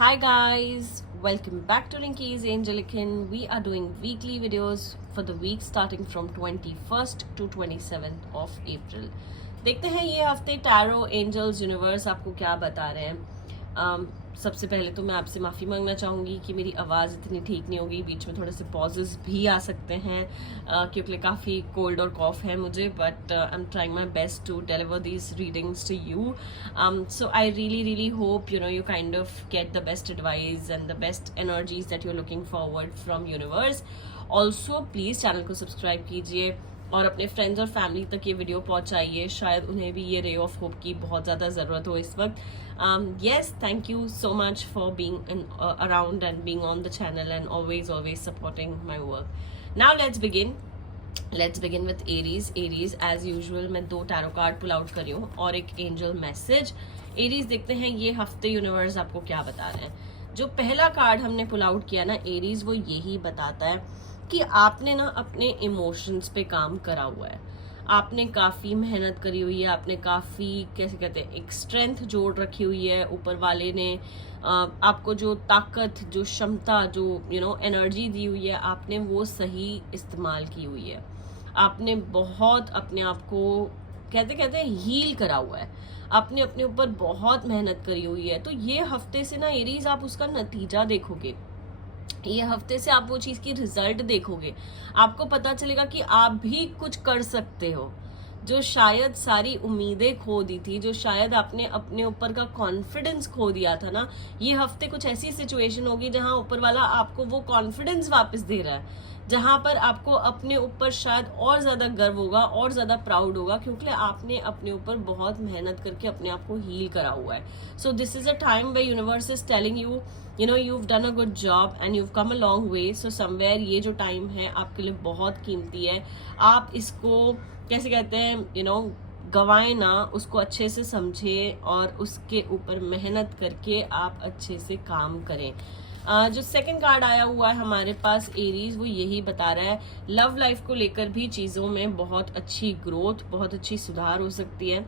Hi guys, welcome back to Rinky's Angelican. We are doing weekly videos for the week starting from 21st to 27th of April. देखते हैं ये हफ्ते tarot angels universe आपको क्या बता रहे हैं. सबसे पहले तो मैं आपसे माफ़ी मांगना चाहूँगी कि मेरी आवाज़ इतनी ठीक नहीं होगी, बीच में थोड़े से पॉजेस भी आ सकते हैं क्योंकि काफ़ी कोल्ड और कॉफ है मुझे, but I am trying my best to deliver these readings to you. So I really hope you kind of get the best advice and the best energies that you're looking forward from universe. Also please channel को subscribe कीजिए और अपने friends और family तक ये video पहुंचाइए, शायद उन्हें भी ये रे ऑफ होप की बहुत ज़्यादा ज़रूरत हो इस वक्त. Yes, thank you so much for being around and being on the channel and always supporting my work. Now let's begin with Aries. As usual मैं 2 टैरो कार्ड पुल आउट कर रही हूँ और एक एंजल मैसेज. एरीज देखते हैं ये हफ्ते यूनिवर्स आपको क्या बता रहे हैं. जो पहला कार्ड हमने पुल आउट किया ना एरीज, वो यही बताता है कि आपने ना अपने इमोशंस पे काम करा हुआ है. आपने काफ़ी मेहनत करी हुई है, आपने काफ़ी कैसे कहते हैं एक स्ट्रेंथ जोड़ रखी हुई है. ऊपर वाले ने आपको जो ताकत, जो क्षमता, जो एनर्जी दी हुई है, आपने वो सही इस्तेमाल की हुई है. आपने बहुत अपने आप को कहते हैं हील करा हुआ है. आपने अपने ऊपर बहुत मेहनत करी हुई है. तो ये हफ्ते से ना एरीज आप उसका नतीजा देखोगे. ये हफ्ते से आप वो चीज़ की रिजल्ट देखोगे. आपको पता चलेगा कि आप भी कुछ कर सकते हो. जो शायद सारी उम्मीदें खो दी थी, जो शायद आपने अपने ऊपर का कॉन्फिडेंस खो दिया था ना, ये हफ्ते कुछ ऐसी सिचुएशन होगी जहां ऊपर वाला आपको वो कॉन्फिडेंस वापस दे रहा है, जहां पर आपको अपने ऊपर शायद और ज़्यादा गर्व होगा और ज़्यादा प्राउड होगा क्योंकि आपने अपने ऊपर बहुत मेहनत करके अपने आप को हील करा हुआ है. So this is a time way universe is telling you you've done a good job and you've come a long way. So somewhere ये जो टाइम है आपके लिए बहुत कीमती है. आप इसको कैसे कहते हैं गवाएं ना, उसको अच्छे से समझें और उसके ऊपर मेहनत करके आप अच्छे से काम करें. जो सेकंड कार्ड आया हुआ है हमारे पास एरीज, वो यही बता रहा है लव लाइफ को लेकर भी चीज़ों में बहुत अच्छी ग्रोथ, बहुत अच्छी सुधार हो सकती है.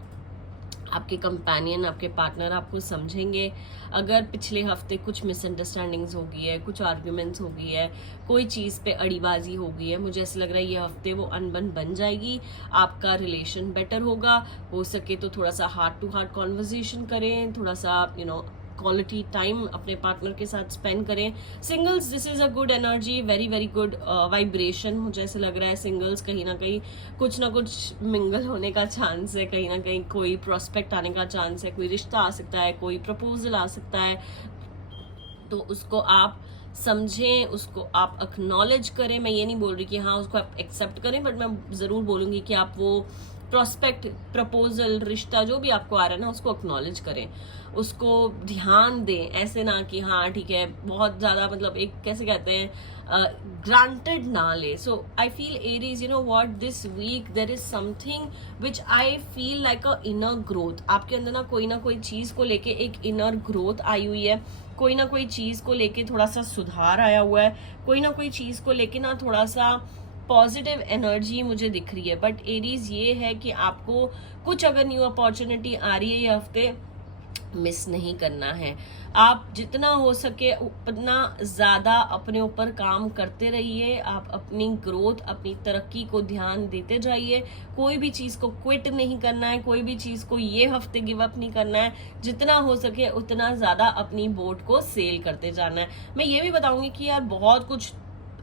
आपके कंपेनियन, आपके पार्टनर आपको समझेंगे. अगर पिछले हफ्ते कुछ मिसअंडरस्टैंडिंग्स हो गई है, कुछ आर्ग्यूमेंट्स हो गई है, कोई चीज़ पे अड़ीबाजी हो गई है, मुझे ऐसा लग रहा है ये हफ्ते वो अनबन बन जाएगी. आपका रिलेशन बेटर होगा. हो सके तो थोड़ा सा हार्ट टू हार्ट कॉन्वर्जेशन करें, थोड़ा सा क्वालिटी टाइम अपने पार्टनर के साथ स्पेंड करें. Singles, this is a good energy, very good vibration. मुझे ऐसे लग रहा है सिंगल्स कहीं ना कहीं कुछ ना कुछ मिंगल होने का चांस है, कहीं ना कहीं कोई प्रोस्पेक्ट आने का चांस है, कोई रिश्ता आ सकता है, कोई प्रपोजल आ सकता है. तो उसको आप समझें, उसको आप एक्नॉलेज करें. मैं ये नहीं बोल रही कि हाँ उसको आप एक्सेप्ट करें, बट मैं ज़रूर बोलूँगी कि आप वो प्रोस्पेक्ट, प्रपोजल, रिश्ता जो भी आपको आ रहा है ना, उसको एक्नॉलेज करें, उसको ध्यान दें. ऐसे ना कि हाँ ठीक है, बहुत ज़्यादा मतलब एक कैसे कहते हैं ग्रांटेड ना ले. So I feel Aries, what, this week there is something which I feel like a inner growth. आपके अंदर ना कोई चीज़ को लेके एक इनर ग्रोथ आई हुई है. कोई ना कोई चीज़ को लेके थोड़ा सा सुधार आया हुआ है. कोई ना कोई चीज़ को लेके ना थोड़ा सा पॉजिटिव एनर्जी मुझे दिख रही है. बट एरीज ये है कि आपको कुछ अगर न्यू अपॉर्चुनिटी आ रही है ये हफ्ते, मिस नहीं करना है. आप जितना हो सके उतना ज़्यादा अपने ऊपर काम करते रहिए. आप अपनी ग्रोथ, अपनी तरक्की को ध्यान देते जाइए. कोई भी चीज़ को क्विट नहीं करना है, कोई भी चीज़ को ये हफ्ते गिव अप नहीं करना है. जितना हो सके उतना ज़्यादा अपनी बोट को सेल करते जाना है. मैं ये भी बताऊंगी कि यार बहुत कुछ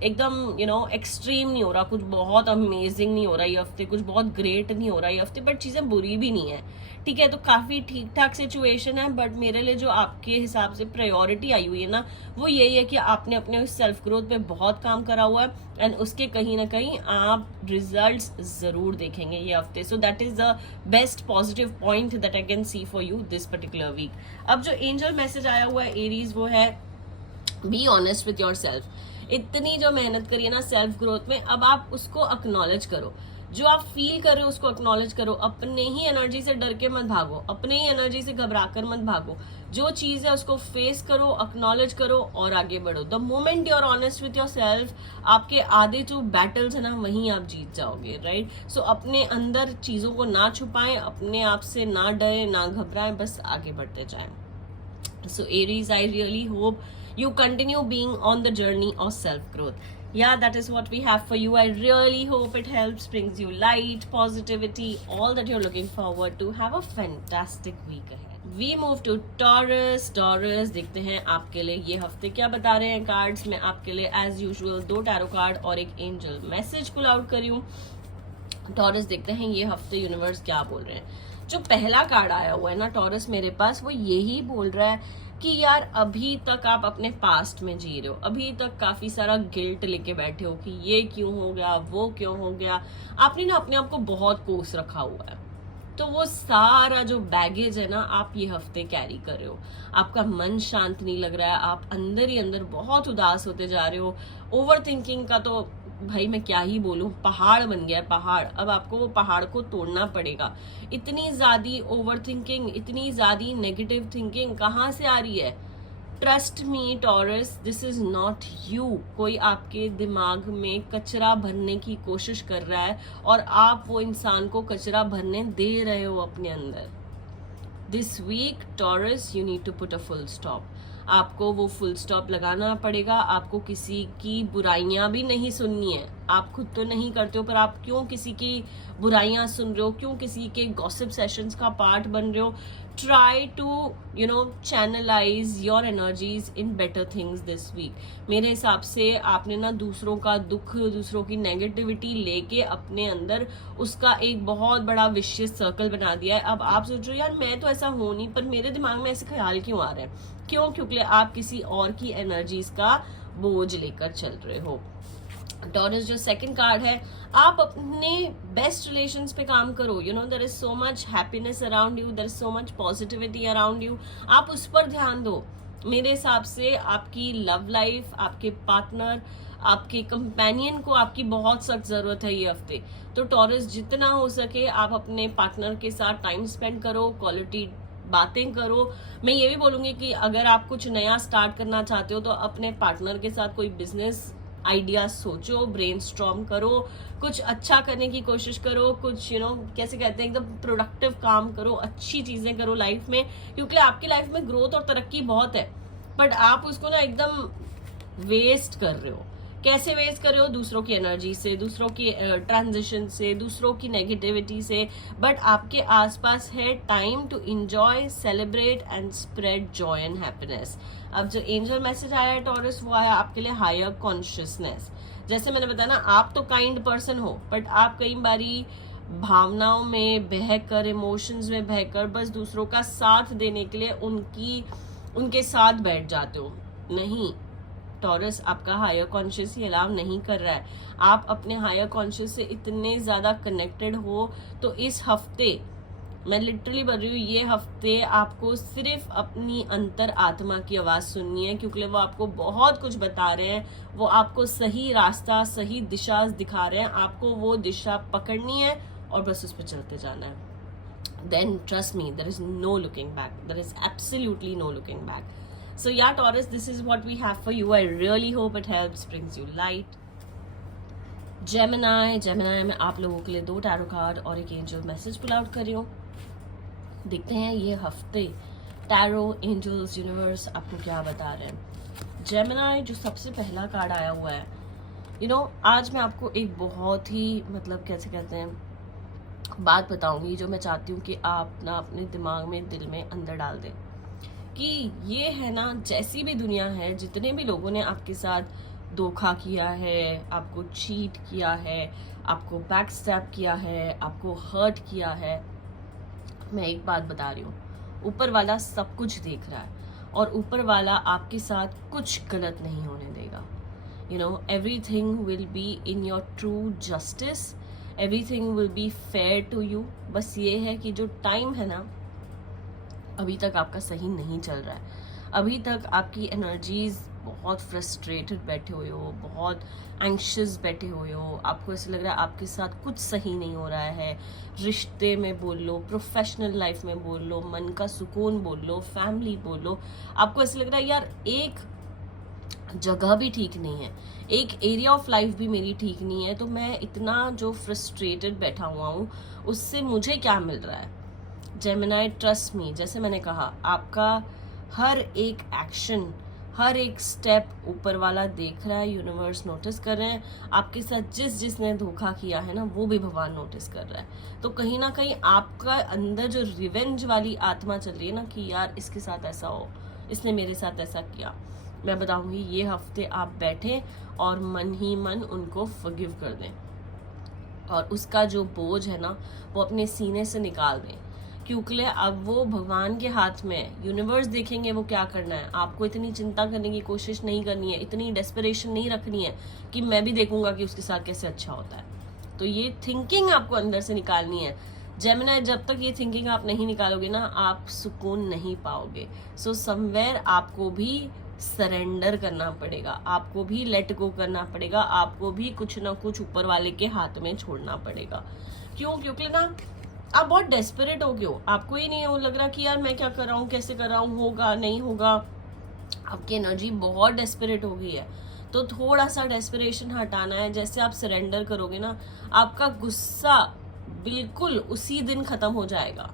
एकदम एक्सट्रीम नहीं हो रहा, कुछ बहुत अमेजिंग नहीं हो रहा ये हफ्ते, कुछ बहुत ग्रेट नहीं हो रहा ये हफ्ते, बट चीज़ें बुरी भी नहीं है. ठीक है, तो काफ़ी ठीक ठाक सिचुएशन है. बट मेरे लिए जो आपके हिसाब से प्रायोरिटी आई हुई है ना, वो यही है कि आपने अपने सेल्फ ग्रोथ पे बहुत काम करा हुआ है एंड उसके कहीं ना कहीं आप रिजल्ट्स ज़रूर देखेंगे ये हफ्ते. So that is the best positive point that I can see for you this particular week. अब जो एंजल मैसेज आया हुआ है एरीज, वो है be honest with your self. इतनी जो मेहनत करी है ना सेल्फ ग्रोथ में, अब आप उसको एक्नॉलेज करो. जो आप फील कर रहे हो उसको एक्नॉलेज करो. अपने ही एनर्जी से डर के मत भागो, अपने ही एनर्जी से घबरा कर मत भागो. जो चीज़ है उसको फेस करो, एक्नॉलेज करो और आगे बढ़ो. The moment you are honest with yourself, आपके आधे जो बैटल्स है ना वहीं आप जीत जाओगे. राइट. सो अपने अंदर चीज़ों को ना छुपाएं, अपने आप से ना डरें, ना घबराएं, बस आगे बढ़ते जाएं. So Aries, I really hope you continue being on the journey of self-growth. Yeah, that is what we have for you. I really hope it helps, brings you light, positivity, all that you're looking forward to. Have a fantastic week ahead. We move to Taurus. Taurus, देखते हैं आपके लिए ये हफ्ते क्या बता रहे हैं कार्ड्स. मैं आपके लिए एज यूजुअल 2 टैरो कार्ड और एक एंजल मैसेज पुल आउट करी हूँ. टॉरस, देखते हैं ये हफ्ते यूनिवर्स क्या बोल रहे हैं. जो पहला कार्ड आया हुआ है ना टॉरस मेरे पास, वो यही बोल रहा है कि यार अभी तक आप अपने पास्ट में जी रहे हो. अभी तक काफी सारा गिल्ट लेके बैठे हो कि ये क्यों हो गया, वो क्यों हो गया. आपने ना अपने आप को बहुत कोस रखा हुआ है. तो वो सारा जो बैगेज है ना, आप ये हफ्ते कैरी कर रहे हो. आपका मन शांत नहीं लग रहा है. आप अंदर ही अंदर बहुत उदास होते जा रहे हो. ओवर थिंकिंग का तो भाई मैं क्या ही बोलूं, पहाड़ बन गया है पहाड़. अब आपको वो पहाड़ को तोड़ना पड़ेगा. इतनी ज्यादा ओवर थिंकिंग, इतनी ज्यादा नेगेटिव थिंकिंग कहाँ से आ रही है. Trust me taurus, this is not you. कोई आपके दिमाग में कचरा भरने की कोशिश कर रहा है और आप वो इंसान को कचरा भरने दे रहे हो अपने अंदर. This week Taurus, you need to put a full stop. आपको वो फुल स्टॉप लगाना पड़ेगा. आपको किसी की बुराइयां भी नहीं सुननी है. आप खुद तो नहीं करते हो, पर आप क्यों किसी की बुराइयां सुन रहे हो, क्यों किसी के गॉसिप सेशंस का पार्ट बन रहे हो. Try to channelise your energies in better things this week. मेरे हिसाब से आपने ना दूसरों का दुख, दूसरों की नेगेटिविटी लेके अपने अंदर उसका एक बहुत बड़ा विशियस सर्कल बना दिया है. अब आप सोच रहे हो यार मैं तो ऐसा हूं नहीं, पर मेरे दिमाग में ऐसे ख्याल क्यों आ रहे हैं. क्यों? क्योंकि आप किसी और की एनर्जीज का बोझ लेकर चल रहे हो. टॉरस, जो सेकंड कार्ड है, आप अपने बेस्ट रिलेशंस पे काम करो. There is so much happiness around you, there is so much positivity around you. आप उस पर ध्यान दो. मेरे हिसाब से आपकी लव लाइफ, आपके पार्टनर, आपके कंपेनियन को आपकी बहुत सख्त जरूरत है ये हफ्ते. तो टॉरस, जितना हो सके आप अपने पार्टनर के साथ टाइम स्पेंड करो, क्वालिटी बातें करो. मैं ये भी बोलूंगी कि अगर आप कुछ नया स्टार्ट करना चाहते हो तो अपने पार्टनर के साथ कोई बिजनेस आइडिया सोचो, ब्रेनस्टॉर्म करो, कुछ अच्छा करने की कोशिश करो, कुछ कैसे कहते हैं एकदम प्रोडक्टिव काम करो, अच्छी चीजें करो लाइफ में. क्योंकि आपकी लाइफ में ग्रोथ और तरक्की बहुत है, बट आप उसको ना एकदम वेस्ट कर रहे हो. कैसे वेस्ट कर रहे हो? दूसरों की एनर्जी से, दूसरों की ट्रांजिशन से, दूसरों की नेगेटिविटी से. बट आपके आसपास है time to enjoy, celebrate and spread joy and happiness. अब जो एंजल मैसेज आया है टॉरस, वो आया आपके लिए हायर कॉन्शियसनेस. जैसे मैंने बताया ना, आप तो काइंड पर्सन हो, बट आप कई बारी भावनाओं में बहकर, इमोशंस में बहकर बस दूसरों का साथ देने के लिए उनके साथ बैठ जाते हो. नहीं टॉरस, आपका हायर कॉन्शियस ही अलाउ नहीं कर रहा है. आप अपने हायर कॉन्शियस से इतने ज्यादा कनेक्टेड हो. तो इस हफ्ते मैं लिटरली बोल रही हूँ, ये हफ्ते आपको सिर्फ अपनी अंतर आत्मा की आवाज सुननी है. क्योंकि वो आपको बहुत कुछ बता रहे हैं, वो आपको सही रास्ता, सही दिशा दिखा रहे हैं. आपको वो दिशा पकड़नी है और बस उस पर चलते जाना है. Then trust me, there is no looking back. There is absolutely no looking back. So yeah Taurus, this is what we have for you. I really hope it helps, brings you light. Gemini में आप लोगों के लिए 2 tarot card और एक angel message pull out कर रही हूँ. देखते हैं ये हफ्ते टैरो, एंजल्स, यूनिवर्स आपको क्या बता रहे हैं. Gemini, जो सबसे पहला कार्ड आया हुआ है, आज मैं आपको एक बहुत ही कैसे कहते हैं बात बताऊंगी, जो मैं चाहती हूँ कि आप ना अपने दिमाग में, दिल में अंदर डाल दें. कि ये है ना, जैसी भी दुनिया है, जितने भी लोगों ने आपके साथ धोखा किया है, आपको चीट किया है, आपको बैक स्टैप किया है, आपको हर्ट किया है, मैं एक बात बता रही हूँ, ऊपर वाला सब कुछ देख रहा है और ऊपर वाला आपके साथ कुछ गलत नहीं होने देगा. Everything will be in your true justice, everything will be fair to you. बस ये है कि जो टाइम है ना, अभी तक आपका सही नहीं चल रहा है. अभी तक आपकी एनर्जीज बहुत फ्रस्ट्रेटेड बैठे हुए हो, बहुत एंग्शियस बैठे हुए हो. आपको ऐसा लग रहा है आपके साथ कुछ सही नहीं हो रहा है. रिश्ते में बोल लो, प्रोफेशनल लाइफ में बोल लो, मन का सुकून बोल लो, फैमिली बोल लो. आपको ऐसा लग रहा है यार एक जगह भी ठीक नहीं है, एक एरिया ऑफ लाइफ भी मेरी ठीक नहीं है. तो मैं इतना जो फ्रस्ट्रेटेड बैठा हुआ हूँ, उससे मुझे क्या मिल रहा है. जेमिनाई, ट्रस्ट मी, जैसे मैंने कहा, आपका हर एक एक्शन, हर एक स्टेप ऊपर वाला देख रहा है, यूनिवर्स नोटिस कर रहे हैं। आपके साथ जिसने धोखा किया है ना, वो भी भगवान नोटिस कर रहा है। तो कहीं ना कहीं आपका अंदर जो रिवेंज वाली आत्मा चल रही है ना कि यार इसके साथ ऐसा हो, इसने मेरे साथ ऐसा किया, मैं बताऊंगी ये हफ्ते आप बैठे और मन ही मन उनको फॉरगिव कर दें और उसका जो बोझ है ना वो अपने सीने से निकाल दें, क्योंकि अब वो भगवान के हाथ में है। यूनिवर्स देखेंगे वो क्या करना है। आपको इतनी चिंता करने की कोशिश नहीं करनी है, इतनी डेस्परेशन नहीं रखनी है कि मैं भी देखूंगा कि उसके साथ कैसे अच्छा होता है। तो ये थिंकिंग आपको अंदर से निकालनी है। जेमिनी, जब तक ये थिंकिंग आप नहीं निकालोगे ना, आप सुकून नहीं पाओगे। सो समवेयर आपको भी सरेंडर करना पड़ेगा, आपको भी लेट गो करना पड़ेगा, आपको भी कुछ ना कुछ ऊपर वाले के हाथ में छोड़ना पड़ेगा। क्यों? क्योंकि ना आप बहुत डेस्परेट हो गए हो, आपको ही नहीं है वो लग रहा कि यार मैं क्या कर रहा हूँ, कैसे कर रहा हूँ, होगा नहीं होगा। आपकी एनर्जी बहुत डेस्परेट हो गई है। तो थोड़ा सा डेस्परेशन हटाना है। जैसे आप सरेंडर करोगे ना, आपका गुस्सा बिल्कुल उसी दिन खत्म हो जाएगा।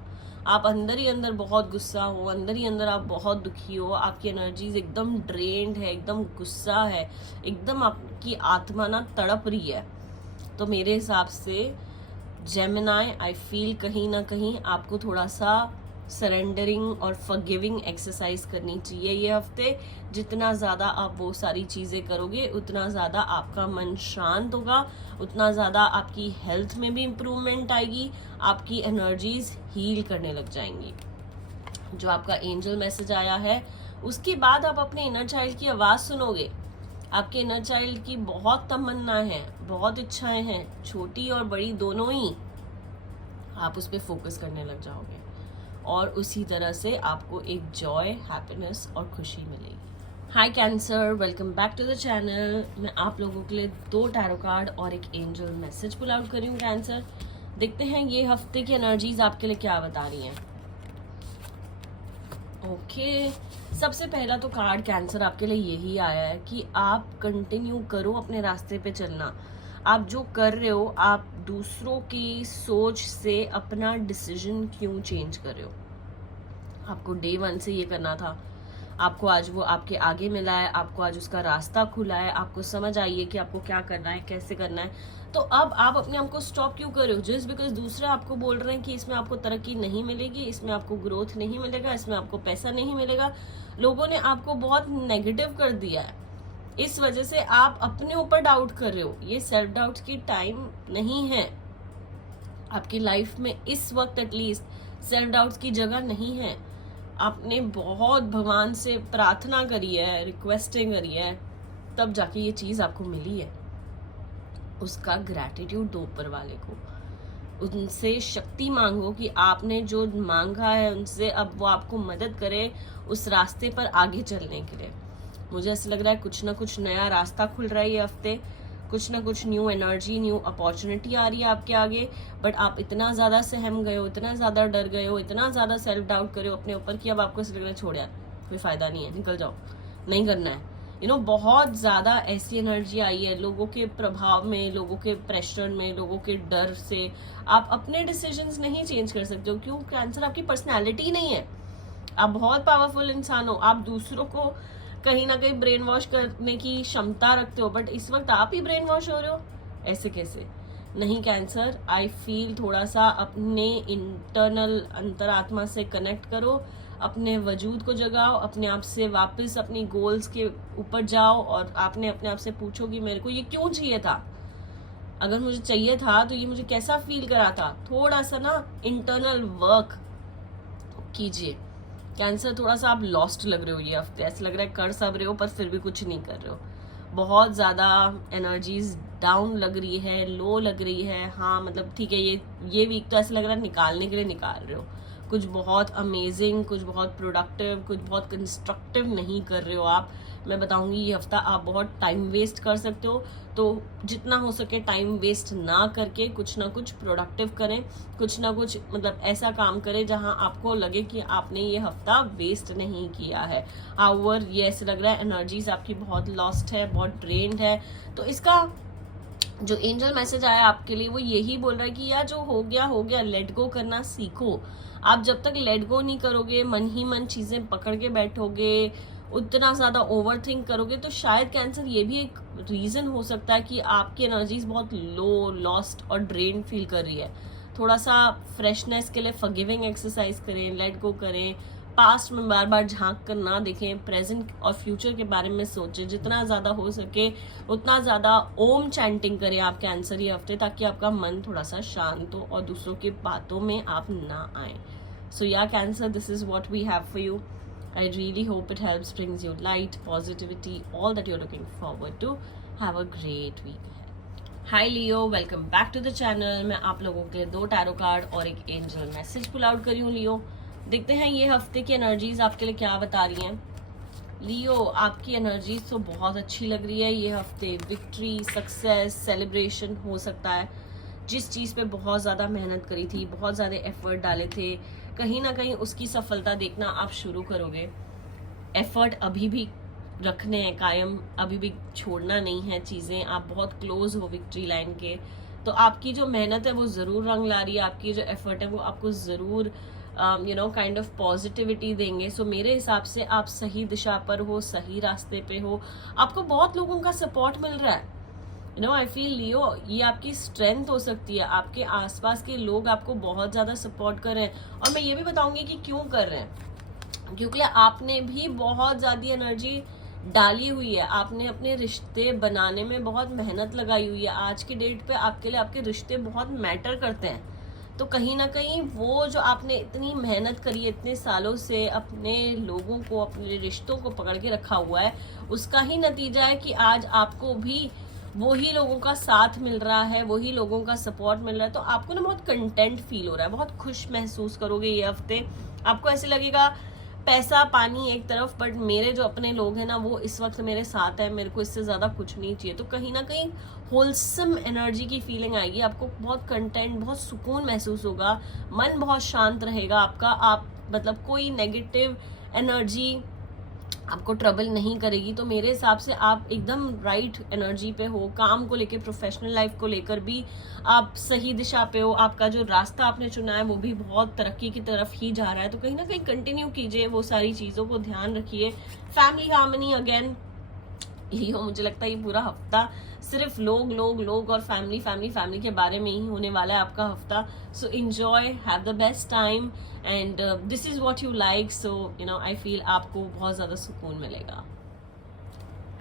आप अंदर ही अंदर बहुत गुस्सा हो, अंदर ही अंदर आप बहुत दुखी हो, आपकी एनर्जीज एकदम ड्रेन्ड है, एकदम गुस्सा है, एकदम आपकी आत्मा ना तड़प रही है। तो मेरे हिसाब से जेमिनी, आई फील कहीं ना कहीं आपको थोड़ा सा सरेंडरिंग और फॉरगिविंग एक्सरसाइज करनी चाहिए ये हफ्ते। जितना ज़्यादा आप वो सारी चीज़ें करोगे उतना ज़्यादा आपका मन शांत होगा, उतना ज़्यादा आपकी हेल्थ में भी इम्प्रूवमेंट आएगी, आपकी एनर्जीज हील करने लग जाएंगी। जो आपका एंजल मैसेज आया है उसके बाद आप अपने इनर चाइल्ड की आवाज़ सुनोगे। आपके इनर चाइल्ड की बहुत तमन्ना है, बहुत इच्छाएं हैं, छोटी और बड़ी दोनों ही। आप उस पर फोकस करने लग जाओगे और उसी तरह से आपको एक जॉय, हैप्पीनेस और खुशी मिलेगी। Hi cancer, welcome back to the channel. मैं आप लोगों के लिए 2 टैरो कार्ड और एक एंजल मैसेज पुल आउट कर रही हूँ कैंसर। देखते हैं ये हफ्ते की एनर्जीज आपके लिए क्या बता रही हैं। ओके, सबसे पहला तो कार्ड कैंसर आपके लिए यही आया है कि आप कंटिन्यू करो अपने रास्ते पे चलना। आप जो कर रहे हो, आप दूसरों की सोच से अपना डिसीजन क्यों चेंज कर रहे हो? आपको डे 1 से ये करना था, आपको आज वो आपके आगे मिला है, आपको आज उसका रास्ता खुला है, आपको समझ आई है कि आपको क्या करना है, कैसे करना है। तो अब आप अपने आप को स्टॉप क्यों कर रहे हो? जस्ट बिकॉज दूसरे आपको बोल रहे हैं कि इसमें आपको तरक्की नहीं मिलेगी, इसमें आपको ग्रोथ नहीं मिलेगा, इसमें आपको पैसा नहीं मिलेगा। लोगों ने आपको बहुत नेगेटिव कर दिया है, इस वजह से आप अपने ऊपर डाउट कर रहे हो। ये सेल्फ डाउट की टाइम नहीं है आपकी लाइफ में। इस वक्त एटलीस्ट सेल्फ डाउट की जगह नहीं है। आपने बहुत भगवान से प्रार्थना करी है, रिक्वेस्टिंग करी है, तब जाके ये चीज़ आपको मिली है। उसका ग्रैटिट्यूड दो ऊपर वाले को, उनसे शक्ति मांगो कि आपने जो मांगा है उनसे अब वो आपको मदद करे उस रास्ते पर आगे चलने के लिए। मुझे ऐसा लग रहा है कुछ ना कुछ नया रास्ता खुल रहा है ये हफ्ते, कुछ ना कुछ न्यू एनर्जी, न्यू अपॉर्चुनिटी आ रही है आपके आगे। बट आप इतना ज़्यादा सहम गए हो, इतना ज़्यादा डर गए हो, इतना ज़्यादा सेल्फ डाउट करे हो अपने ऊपर कि अब आपको ऐसा लग रहा है छोड़ यार, कोई फ़ायदा नहीं है, निकल जाओ, नहीं करना है। बहुत ज़्यादा ऐसी एनर्जी आई है लोगों के प्रभाव में, लोगों के प्रेशर में, लोगों के डर से आप अपने डिसीजंस नहीं चेंज कर सकते हो। क्यों? कैंसर आपकी पर्सनैलिटी नहीं है। आप बहुत पावरफुल इंसान हो, आप दूसरों को कहीं ना कहीं ब्रेन वॉश करने की क्षमता रखते हो, बट इस वक्त आप ही ब्रेन वॉश हो रहे हो, ऐसे कैसे? नहीं कैंसर, आई फील थोड़ा सा अपने इंटरनल अंतरात्मा से कनेक्ट करो, अपने वजूद को जगाओ, अपने आप से वापस अपनी गोल्स के ऊपर जाओ और आपने अपने आप से पूछो कि मेरे को ये क्यों चाहिए था, अगर मुझे चाहिए था तो ये मुझे कैसा फील करा था। थोड़ा सा ना इंटरनल वर्क कीजिए। कैंसर, थोड़ा सा आप लॉस्ट लग रहे हो ये हफ्ते, ऐसा लग रहा है कर सब रहे हो पर फिर भी कुछ नहीं कर रहे हो। बहुत ज़्यादा एनर्जीज डाउन लग रही है, लो लग रही है। हाँ मतलब ठीक है, ये वीक तो ऐसा लग रहा है निकालने के लिए निकाल रहे हो, कुछ बहुत अमेजिंग, कुछ बहुत प्रोडक्टिव, कुछ बहुत कंस्ट्रक्टिव नहीं कर रहे हो आप। मैं बताऊंगी ये हफ्ता आप बहुत टाइम वेस्ट कर सकते हो, तो जितना हो सके टाइम वेस्ट ना करके कुछ ना कुछ प्रोडक्टिव करें, कुछ ना कुछ मतलब ऐसा काम करें जहां आपको लगे कि आपने ये हफ्ता वेस्ट नहीं किया है। हाउएवर ये ऐसे लग रहा है एनर्जीज आपकी बहुत लॉस्ट है, बहुत ड्रेन्ड है, तो इसका जो एंजल मैसेज आया आपके लिए वो यही बोल रहा है कि यार जो हो गया, लेट गो करना सीखो। आप जब तक लेट गो नहीं करोगे, मन ही मन चीजें पकड़ के बैठोगे, उतना ज्यादा ओवर थिंक करोगे, तो शायद कैंसर ये भी एक रीजन हो सकता है कि आपकी एनर्जीज बहुत लो, लॉस्ट और ड्रेन फील कर रही है। थोड़ा सा फ्रेशनेस के लिए फॉरगिविंग एक्सरसाइज करें, लेट गो करें, पास्ट में बार बार झांक कर ना देखें, प्रेजेंट और फ्यूचर के बारे में सोचें, जितना ज़्यादा हो सके उतना ज़्यादा ओम चैंटिंग करें आप कैंसर ये हफ्ते, ताकि आपका मन थोड़ा सा शांत हो और दूसरों की बातों में आप ना आए। So yeah Cancer, this is what we have for you. I really hope it helps, brings you light, positivity, all that you're looking forward to. Have a great week ahead. Hi Leo, welcome back to the channel. मैं आप लोगों के लिए 2 tarot card और एक angel message pull out करी हूँ लियो। देखते हैं ये हफ्ते की एनर्जीज आपके लिए क्या बता रही हैं। लियो, आपकी एनर्जीज तो बहुत अच्छी लग रही है ये हफ्ते। विक्ट्री, सक्सेस, सेलिब्रेशन हो सकता है। जिस चीज़ पे बहुत ज़्यादा मेहनत करी थी, बहुत ज़्यादा एफर्ट डाले थे, कहीं ना कहीं उसकी सफलता देखना आप शुरू करोगे। एफर्ट अभी भी रखने हैं कायम, अभी भी छोड़ना नहीं है चीज़ें। आप बहुत क्लोज हो विक्ट्री लाइन के, तो आपकी जो मेहनत है वो ज़रूर रंग ला रही है। आपकी जो एफर्ट है वो आपको ज़रूर काइंड ऑफ पॉजिटिविटी देंगे। सो मेरे हिसाब से आप सही दिशा पर हो, सही रास्ते पे हो। आपको बहुत लोगों का सपोर्ट मिल रहा है। आई फील लियो, ये आपकी स्ट्रेंथ हो सकती है। आपके आसपास के लोग आपको बहुत ज़्यादा सपोर्ट कर रहे हैं, और मैं ये भी बताऊंगी कि क्यों कर रहे हैं। क्योंकि आपने भी बहुत ज़्यादा एनर्जी डाली हुई है, आपने अपने रिश्ते बनाने में बहुत मेहनत लगाई हुई है। आज की डेट पे आपके लिए आपके रिश्ते बहुत मैटर करते हैं। तो कहीं ना कहीं वो जो आपने इतनी मेहनत करी है इतने सालों से, अपने लोगों को, अपने रिश्तों को पकड़ के रखा हुआ है, उसका ही नतीजा है कि आज आपको भी वही लोगों का साथ मिल रहा है, वही लोगों का सपोर्ट मिल रहा है। तो आपको ना बहुत कंटेंट फील हो रहा है, बहुत खुश महसूस करोगे ये हफ्ते। आपको ऐसे लगेगा पैसा पानी एक तरफ, बट मेरे जो अपने लोग हैं ना वो इस वक्त मेरे साथ है, मेरे को इससे ज़्यादा कुछ नहीं चाहिए। तो कहीं ना कहीं होलसम एनर्जी की फीलिंग आएगी आपको, बहुत कंटेंट, बहुत सुकून महसूस होगा, मन बहुत शांत रहेगा आपका। आप कोई नेगेटिव एनर्जी आपको ट्रबल नहीं करेगी। तो मेरे हिसाब से आप एकदम राइट एनर्जी पे हो। काम को लेके, प्रोफेशनल लाइफ को लेकर भी आप सही दिशा पे हो। आपका जो रास्ता आपने चुना है वो भी बहुत तरक्की की तरफ ही जा रहा है। तो कहीं ना कहीं कंटिन्यू कीजिए वो सारी चीज़ों को, ध्यान रखिए। फैमिली हार्मनी अगेन, यही हो, मुझे लगता है ये पूरा हफ्ता सिर्फ लोग लोग लोग और फैमिली फैमिली फैमिली के बारे में ही होने वाला है आपका हफ्ता। So enjoy, have the best time, and this is what you like. So I feel आपको बहुत ज़्यादा सुकून मिलेगा।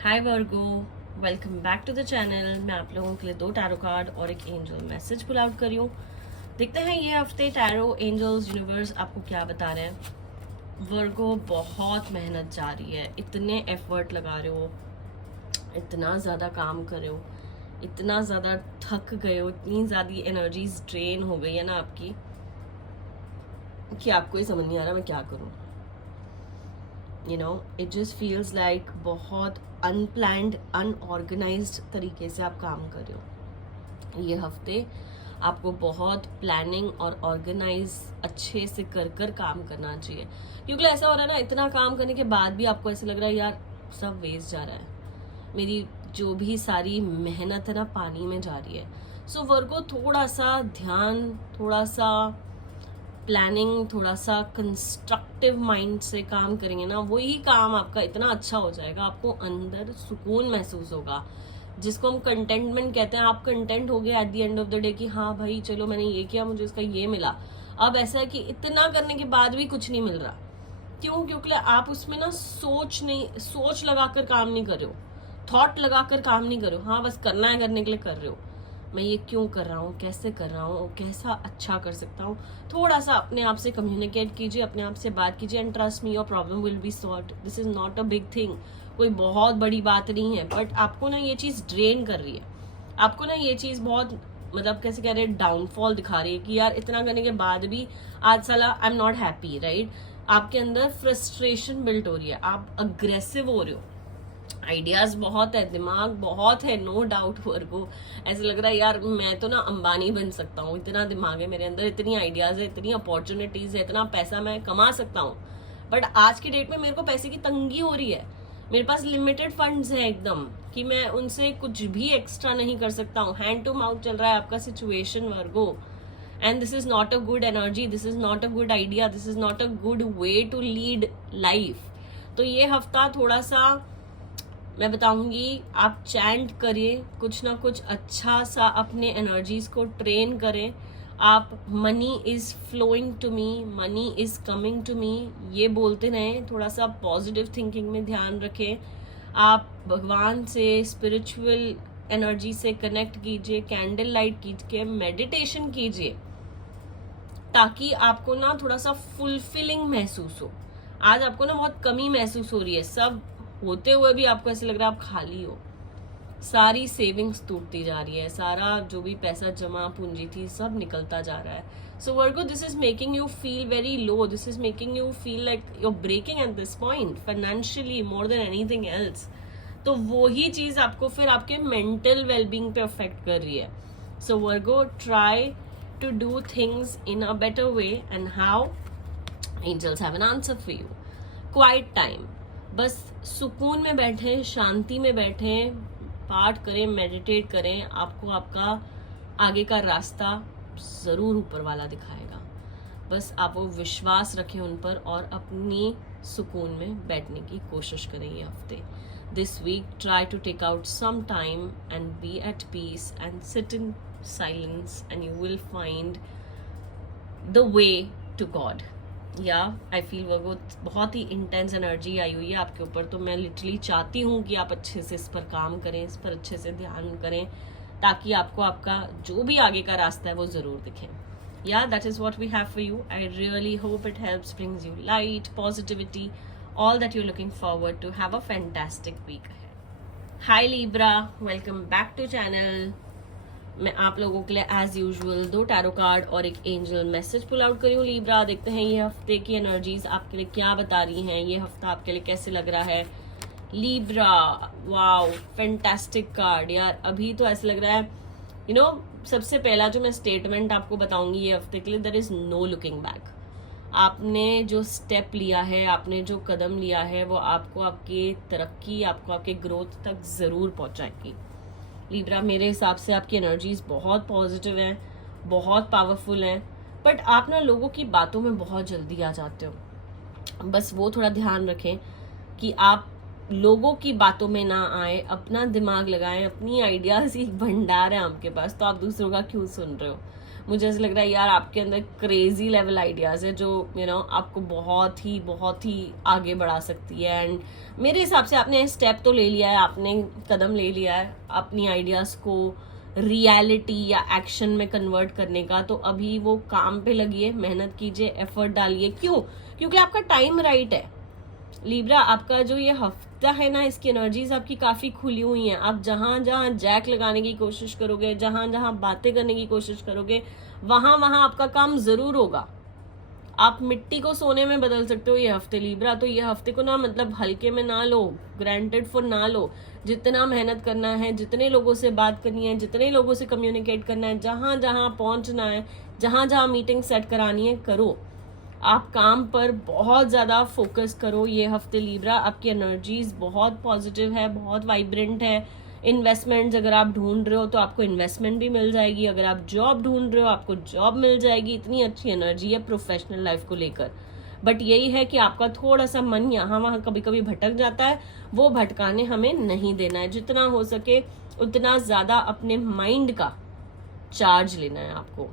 Hi Virgo, welcome back to the channel. मैं आप लोगों के लिए 2 टैरो कार्ड और एक एंजल मैसेज पुल आउट करी हूँ। देखते हैं ये हफ्ते टैरो, एंजल्स, यूनिवर्स आपको क्या बता रहे हैं। वर्गो, बहुत मेहनत जा रही है, इतने एफर्ट लगा रहे हो, इतना ज़्यादा काम कर रहे हो, इतना ज़्यादा थक गए हो, इतनी ज़्यादा एनर्जीज ड्रेन हो गई है ना आपकी, कि आपको ही समझ नहीं आ रहा मैं क्या करूँ। इट जस्ट फील्स लाइक बहुत अनप्लैन्ड, अनऑर्गेनाइज्ड तरीके से आप काम कर रहे हो। ये हफ्ते आपको बहुत प्लानिंग और ऑर्गेनाइज अच्छे से कर काम करना चाहिए। क्योंकि ऐसा हो रहा है ना, इतना काम करने के बाद भी आपको ऐसे लग रहा है यार सब वेस्ट जा रहा है, मेरी जो भी सारी मेहनत है ना पानी में जा रही है। सो वर्गो, थोड़ा सा ध्यान, थोड़ा सा प्लानिंग, थोड़ा सा कंस्ट्रक्टिव माइंड से काम करेंगे ना, वही काम आपका इतना अच्छा हो जाएगा, आपको अंदर सुकून महसूस होगा, जिसको हम कंटेंटमेंट कहते हैं। आप कंटेंट हो गए at the end of the day कि हाँ भाई चलो मैंने ये किया, मुझे इसका ये मिला। अब ऐसा है कि इतना करने के बाद भी कुछ नहीं मिल रहा। क्यों? क्योंकि आप उसमें ना सोच लगाकर काम नहीं कर रहे हो, थॉट लगाकर काम नहीं कर रहे हो। हाँ, बस करना है, करने के लिए कर रहे हो। मैं ये क्यों कर रहा हूँ, कैसे कर रहा हूँ, कैसा अच्छा कर सकता हूँ। थोड़ा सा अपने आप से कम्युनिकेट कीजिए, अपने आप से बात कीजिए, and trust me your problem will be solved. This is not a big thing, कोई बहुत बड़ी बात नहीं है, बट आपको ना ये चीज़ ड्रेन कर रही है, आपको ना ये चीज़ बहुत कैसे कह रहे हैं, डाउनफॉल दिखा रही है कि यार इतना करने के बाद भी आज साला I am not happy, right. आपके अंदर फ्रस्ट्रेशन बिल्ट हो रही है, आप अग्रेसिव हो रहे हो, आइडियाज बहुत है, दिमाग बहुत है, नो डाउट। वर्गो, ऐसे लग रहा है यार मैं तो ना अंबानी बन सकता हूँ, इतना दिमाग है मेरे अंदर, इतनी आइडियाज है, इतनी अपॉर्चुनिटीज है, इतना पैसा मैं कमा सकता हूँ। बट आज की डेट में मेरे को पैसे की तंगी हो रही है, मेरे पास लिमिटेड फंड्स हैं एकदम, कि मैं उनसे कुछ भी एक्स्ट्रा नहीं कर सकता हूँ. हैंड टू माउथ चल रहा है आपका situation Virgo, and this is not a good energy, this is not a good idea, this is not a good way to lead life. तो ये हफ्ता थोड़ा सा मैं बताऊंगी, आप चैंट करिए, कुछ ना कुछ अच्छा सा अपने एनर्जीज को ट्रेन करें. आप money is flowing to me, money is coming to me, ये बोलते रहें. थोड़ा सा पॉजिटिव थिंकिंग में ध्यान रखें. आप भगवान से, स्पिरिचुअल एनर्जी से कनेक्ट कीजिए, कैंडल लाइट कीजिए, मेडिटेशन कीजिए, ताकि आपको ना थोड़ा सा फुलफिलिंग महसूस हो. आज आपको ना बहुत कमी महसूस हो रही है, सब होते हुए भी आपको ऐसे लग रहा है आप खाली हो. सारी सेविंग्स टूटती जा रही है, सारा जो भी पैसा जमा पूंजी थी सब निकलता जा रहा है. So Virgo, this is making you feel very low, this is making you feel like you are breaking at this point financially more than anything else. तो वो ही चीज आपको फिर आपके मेंटल वेलबींग पे अफेक्ट कर रही है. So Virgo, try to do things in a better way, and how? Angels have an answer for you. Quiet time, बस सुकून में बैठें, शांति में बैठें, पाठ करें, मेडिटेट करें. आपको आपका आगे का रास्ता ज़रूर ऊपर वाला दिखाएगा. बस आप वो विश्वास रखें उन पर और अपनी सुकून में बैठने की कोशिश करें ये हफ्ते. This week try to take out some time and be at peace and sit in silence, and you will find the way to God. Yeah I feel वो बहुत ही इंटेंस एनर्जी आई हुई है आपके ऊपर. तो मैं लिटरली चाहती हूँ कि आप अच्छे से इस पर काम करें, इस पर अच्छे से ध्यान करें, ताकि आपको आपका जो भी आगे का रास्ता है वो ज़रूर दिखे. Yeah that is what we have for you. I really hope it helps, brings you light, positivity, all that you're looking forward to. Have a fantastic week ahead. Hi Libra, welcome back to channel. मैं आप लोगों के लिए as usual 2 tarot card और एक angel message pull out करी हूँ. Libra, देखते हैं ये हफ्ते की एनर्जीज आपके लिए क्या बता रही हैं, ये हफ्ता आपके लिए कैसे लग रहा है. लीब्रा, वाओ, फैंटास्टिक कार्ड यार. अभी तो ऐसे लग रहा है सबसे पहला जो मैं स्टेटमेंट आपको बताऊंगी ये हफ्ते के लिए, there is no looking back. आपने जो स्टेप लिया है, आपने जो कदम लिया है, वो आपको आपकी तरक्की, आपको आपके ग्रोथ तक ज़रूर पहुंचाएगी. लीब्रा, मेरे हिसाब से आपकी एनर्जीज बहुत पॉजिटिव हैं, बहुत पावरफुल हैं, बट आप ना लोगों की बातों में बहुत जल्दी आ जाते हो. बस वो थोड़ा ध्यान रखें कि आप लोगों की बातों में ना आए, अपना दिमाग लगाएं. अपनी आइडियाज ही भंडार है आपके पास, तो आप दूसरों का क्यों सुन रहे हो. मुझे ऐसा लग रहा है यार आपके अंदर क्रेजी लेवल आइडियाज है जो आपको बहुत ही आगे बढ़ा सकती है. एंड मेरे हिसाब से आपने स्टेप तो ले लिया है, आपने कदम ले लिया है अपनी आइडियाज को रियलिटी या एक्शन में कन्वर्ट करने का. तो अभी वो काम पे लगिए, मेहनत कीजिए, एफर्ट डालिए. क्यों? क्योंकि आपका टाइम राइट है. लीब्रा, आपका जो ये हफ्ता है ना, इसकी एनर्जीज आपकी काफी खुली हुई हैं. आप जहां जहां जैक लगाने की कोशिश करोगे, जहां जहां बातें करने की कोशिश करोगे, वहां वहां आपका काम जरूर होगा. आप मिट्टी को सोने में बदल सकते हो ये हफ्ते लीब्रा. तो ये हफ्ते को ना मतलब हल्के में ना लो, ग्रांटेड फॉर ना लो. जितना मेहनत करना है, जितने लोगों से बात करनी है, जितने लोगों से कम्युनिकेट करना है, जहां जहां पहुंचना है, जहां जहां मीटिंग सेट करानी है, करो. आप काम पर बहुत ज़्यादा फोकस करो ये हफ्ते लीब्रा. आपकी एनर्जीज बहुत पॉजिटिव है, बहुत वाइब्रेंट है. इन्वेस्टमेंट्स अगर आप ढूंढ रहे हो तो आपको इन्वेस्टमेंट भी मिल जाएगी. अगर आप जॉब ढूंढ रहे हो आपको जॉब मिल जाएगी. इतनी अच्छी एनर्जी है प्रोफेशनल लाइफ को लेकर. बट यही है कि आपका थोड़ा सा मन यहाँ वहाँ कभी कभी भटक जाता है. वो भटकाने हमें नहीं देना है. जितना हो सके उतना ज़्यादा अपने माइंड का चार्ज लेना है आपको.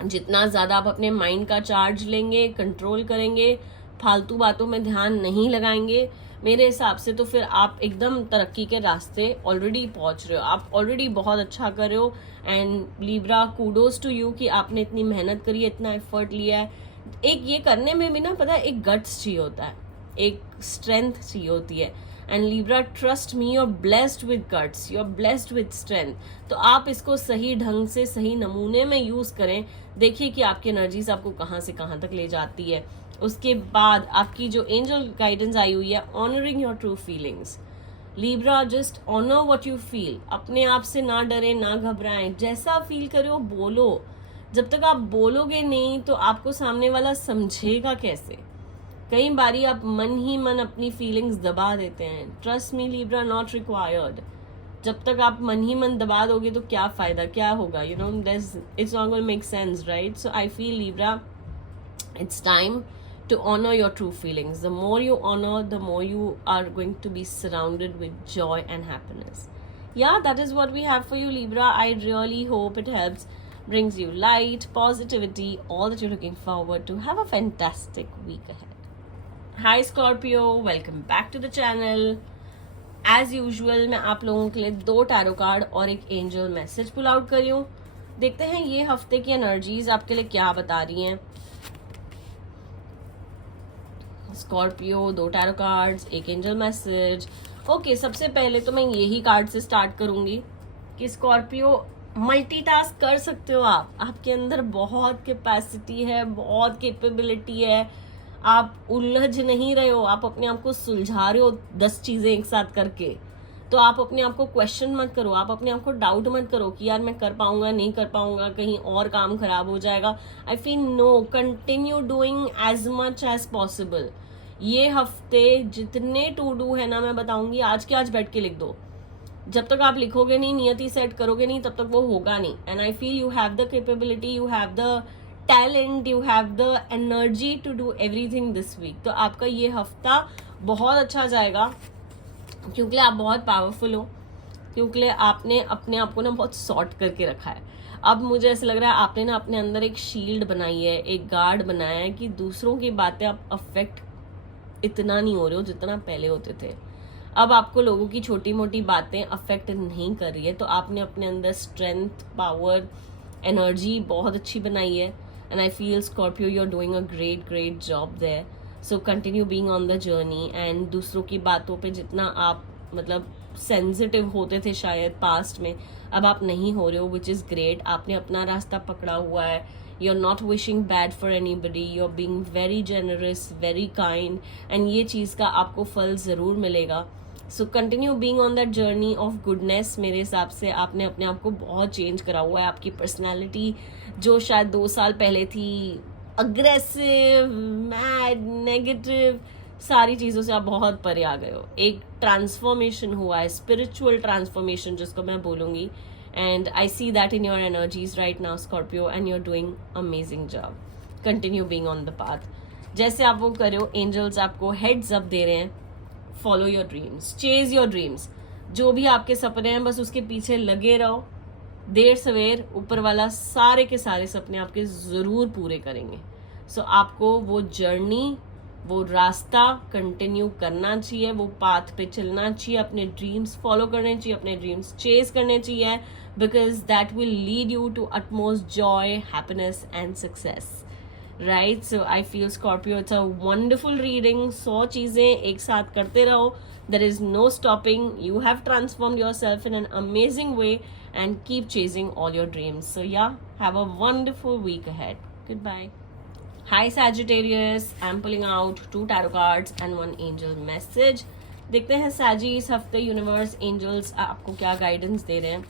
जितना ज़्यादा आप अपने माइंड का चार्ज लेंगे, कंट्रोल करेंगे, फालतू बातों में ध्यान नहीं लगाएंगे, मेरे हिसाब से तो फिर आप एकदम तरक्की के रास्ते ऑलरेडी पहुंच रहे हो. आप ऑलरेडी बहुत अच्छा कर रहे हो. And Libra, kudos to you कि आपने इतनी मेहनत करी है, इतना एफर्ट लिया है. एक ये करने में भी ना पता है एक गट्स चाहिए होता है, एक स्ट्रेंथ चाहिए होती है. And Libra, trust me, you are blessed with guts, you are blessed with strength. तो आप इसको सही ढंग से, सही नमूने में यूज करें. देखिए कि आपकी एनर्जीज आपको कहाँ से कहाँ तक ले जाती है. उसके बाद आपकी जो एंजल गाइडेंस आई हुई है, honouring your true feelings. Libra, just honour what you feel. अपने आप से ना डरें, ना घबराएं. जैसा फील करे हो बोलो. जब तक आप बोलोगे नहीं तो आपको सामने वाला समझेगा कैसे. कई बारी आप मन ही मन अपनी फीलिंग्स दबा देते हैं. Trust me Libra, not required. जब तक आप मन ही मन दबा दोगे तो क्या फायदा, क्या होगा, you know, it's not going make sense, right? So I feel Libra, it's time to honor your true feelings. The more you honor, the more you are going to be surrounded with joy and happiness. Yeah, that is what we have for you, Libra. I really hope it helps, brings you light, positivity, all that you're looking forward to. Have a fantastic week ahead. Hi Scorpio, welcome back to the channel. As usual, मैं आप लोगों के लिए 2 tarot card और एक angel message pull out कर रही हूँ. देखते हैं ये हफ्ते की एनर्जीज आपके लिए क्या बता रही हैं. स्कॉर्पियो, 2 टैरो कार्ड्स, एक एंजल मैसेज. ओके, सबसे पहले तो मैं यही कार्ड से स्टार्ट करूंगी कि स्कॉर्पियो, मल्टीटास्क कर सकते हो आप. आपके अंदर बहुत कैपेसिटी है, बहुत कैपेबिलिटी है. आप उलझ नहीं रहे हो, आप अपने आप को सुलझा रहे हो 10 चीजें एक साथ करके. तो आप अपने आप को क्वेश्चन मत करो, आप अपने आप को डाउट मत करो कि यार मैं कर पाऊंगा, नहीं कर पाऊंगा, कहीं और काम खराब हो जाएगा. I feel no, continue doing as much as possible. ये हफ्ते जितने टू डू है ना, मैं बताऊंगी आज के आज बैठ के लिख दो. जब तक आप लिखोगे नहीं, नियति सेट करोगे नहीं, तब तक वो होगा नहीं. And I feel you have the capability, you have the talent, you have the energy to do everything this week. तो आपका ये हफ्ता बहुत अच्छा जाएगा क्योंकि आप बहुत पावरफुल हो, क्योंकि आपने अपने आप को ना बहुत सॉर्ट करके रखा है. अब मुझे ऐसा लग रहा है आपने ना अपने अंदर एक शील्ड बनाई है, एक गार्ड बनाया है कि दूसरों की बातें आप अफेक्ट इतना नहीं हो रहे हो जितना पहले होते थे. अब आपको लोगों की छोटी मोटी बातें अफेक्ट नहीं कर रही है. तो आपने अपने अंदर स्ट्रेंथ, पावर, एनर्जी बहुत अच्छी बनाई है. And I feel Scorpio, you are doing a great job there. So continue being on the journey. And दूसरों की बातों पे जितना आप मतलब सेंसिटिव होते थे शायद पास्ट में, अब आप नहीं हो रहे हो, विच इज़ ग्रेट. आपने अपना रास्ता पकड़ा हुआ है. You are not wishing bad for anybody, you are being very generous, very kind. And ये चीज़ का आपको फल ज़रूर मिलेगा. So continue being on that journey of goodness. मेरे हिसाब से आपने अपने आप को बहुत चेंज करा हुआ है. आपकी पर्सनैलिटी जो शायद 2 साल पहले थी, अग्रेसिव, मैड, नेगेटिव, सारी चीज़ों से आप बहुत परे आ गए हो. एक ट्रांसफॉर्मेशन हुआ है, स्पिरिचुअल ट्रांसफॉर्मेशन जिसको मैं बोलूँगी. And I see that in your energies right now Scorpio, and you are doing amazing job. Continue being on the path. जैसे आप वो कर रहे हो, एंजल्स आपको हेड्स अप दे रहे हैं. Follow your dreams, chase your dreams. जो भी आपके सपने हैं बस उसके पीछे लगे रहो. देर सवेर ऊपर वाला सारे के सारे सपने आपके ज़रूर पूरे करेंगे. सो आपको वो जर्नी, वो रास्ता कंटिन्यू करना चाहिए, वो पाथ पे चलना चाहिए, अपने ड्रीम्स फॉलो करने चाहिए, अपने ड्रीम्स चेज करने चाहिए, because that will lead you to utmost joy, happiness and success. Right? So I feel Scorpio, it's a wonderful reading. 100 चीज़ें एक साथ करते रहो. There is no stopping. You have transformed yourself in an amazing way and keep chasing all your dreams. So yeah, have a wonderful week ahead. Goodbye. Hi Sagittarius. I'm pulling out 2 tarot cards and 1 angel message. देखते हैं Saggy इस हफ्ते universe, angels आपको क्या guidance दे रहे हैं.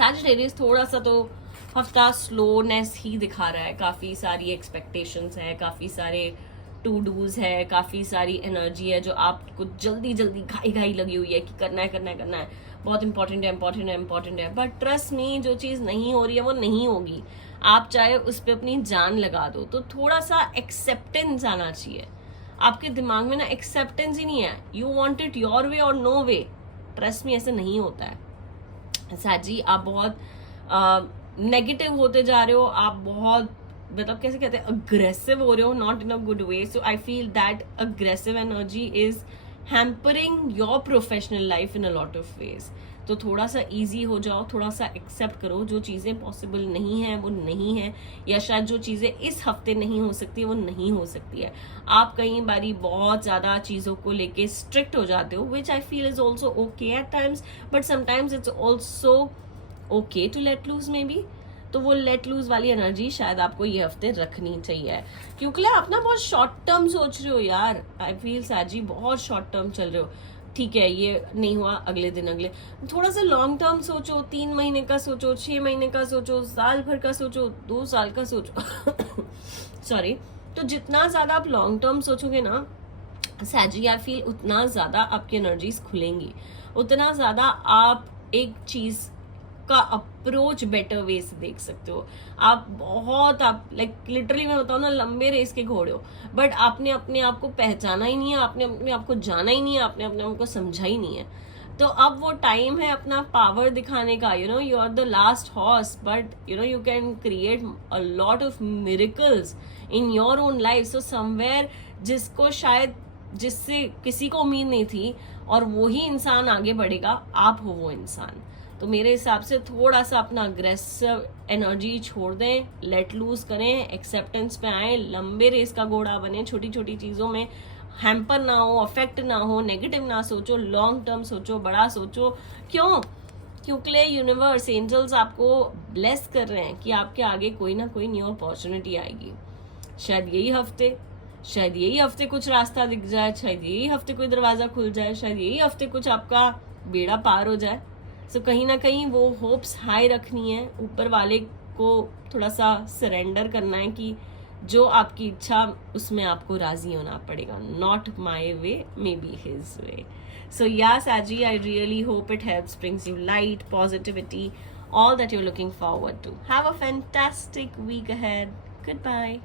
Sagittarius थोड़ा सा तो हफ्ता स्लोनेस ही दिखा रहा है. काफ़ी सारी एक्सपेक्टेशंस है, काफ़ी सारे टू डूज है, काफ़ी सारी एनर्जी है जो आपको जल्दी जल्दी घाई लगी हुई है कि करना है, बहुत इंपॉर्टेंट है. बट ट्रस्ट मी, जो चीज़ नहीं हो रही है वो नहीं होगी. आप चाहे उस पर अपनी जान लगा दो. तो थोड़ा सा एक्सेप्टेंस आना चाहिए. आपके दिमाग में ना एक्सेप्टेंस ही नहीं है. You want it your way और नो वे. ट्रस्ट मी, ऐसे नहीं होता है. साजी, आप बहुत नेगेटिव होते जा रहे हो. आप बहुत मतलब कैसे कहते हैं, अग्रेसिव हो रहे हो, not in a good way. So I feel that aggressive energy is hampering your professional life in a lot of ways. तो थोड़ा सा इजी हो जाओ, थोड़ा सा एक्सेप्ट करो. जो चीज़ें पॉसिबल नहीं है वो नहीं है, या शायद जो चीज़ें इस हफ्ते नहीं हो सकती वो नहीं हो सकती है. आप कई बारी बहुत ज़्यादा चीज़ों को लेके स्ट्रिक्ट हो जाते हो, which I feel is also okay at times, but sometimes it's also okay to let loose may be. तो वो लेट लूज वाली एनर्जी शायद आपको ये हफ्ते रखनी चाहिए, क्योंकि आप ना बहुत शॉर्ट टर्म सोच रहे हो यार. आई फील साजी बहुत शॉर्ट टर्म चल रहे हो. ठीक है, ये नहीं हुआ, अगले दिन अगले. थोड़ा सा लॉन्ग टर्म सोचो. 3 महीने का सोचो, 6 महीने का सोचो, साल भर का सोचो, 2 साल का सोचो. सॉरी. तो जितना ज़्यादा आप लॉन्ग टर्म सोचोगे ना सैजी, आई फील उतना ज़्यादा आपकी एनर्जीज खुलेंगी, उतना ज़्यादा आप एक चीज़ का अप्रोच बेटर वे से देख सकते हो। आप लाइक लिटरली मैं बताऊँ ना, लंबे रेस के घोड़े हो, बट आपने अपने आप को पहचाना ही नहीं है, आपने अपने आप को जाना ही नहीं है, आपने अपने आप को समझा ही नहीं है। तो अब वो टाइम है अपना पावर दिखाने का। You know, you are the last horse, but you know you can create a lot of miracles in your own life. So somewhere जिसको शायद जिससे किसी को उम्मीद नहीं थी और वही इंसान आगे बढ़ेगा, आप हो वो इंसान। तो मेरे हिसाब से थोड़ा सा अपना अग्रेसिव एनर्जी छोड़ दें, लेट लूज करें, एक्सेप्टेंस पे आए, लंबे रेस का घोड़ा बने, छोटी छोटी चीज़ों में हैम्पर ना हो, अफेक्ट ना हो, नेगेटिव ना सोचो, लॉन्ग टर्म सोचो, बड़ा सोचो। क्यों? क्योंकि यूनिवर्स, एंजल्स आपको ब्लेस कर रहे हैं कि आपके आगे कोई ना कोई न्यू अपॉर्चुनिटी आएगी। शायद यही हफ्ते कुछ रास्ता दिख जाए, शायद यही हफ्ते कोई दरवाजा खुल जाए, शायद यही हफ्ते कुछ आपका बेड़ा पार हो जाए। सो कहीं ना कहीं वो होप्स हाई रखनी है, ऊपर वाले को थोड़ा सा सरेंडर करना है कि जो आपकी इच्छा उसमें आपको राजी होना पड़ेगा। Not my way, may be his way. So yeah सैजी, I really hope it helps, brings you light, positivity, all that you're looking forward to. Have a fantastic week ahead. Goodbye.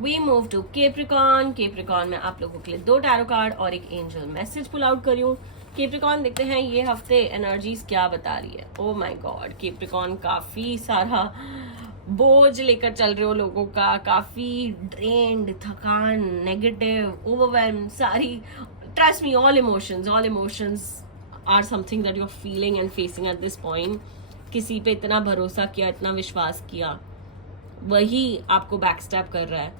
We move to Capricorn. Capricorn में आप लोगों के लिए 2 tarot card और एक angel message pull out करी हूँ। Capricorn देखते हैं ये हफ्ते एनर्जीज क्या बता रही है। Oh my God, Capricorn काफी सारा बोझ लेकर चल रहे हो लोगों का, काफी ड्रेन्ड, थकान, नेगेटिव, ओवरवेल्म, सारी, trust me, all emotions are something that you're feeling and facing at this point. किसी पे इतना भरोसा किया, इतना विश्वास किया, वही आपको बैकस्टैप कर रहा है।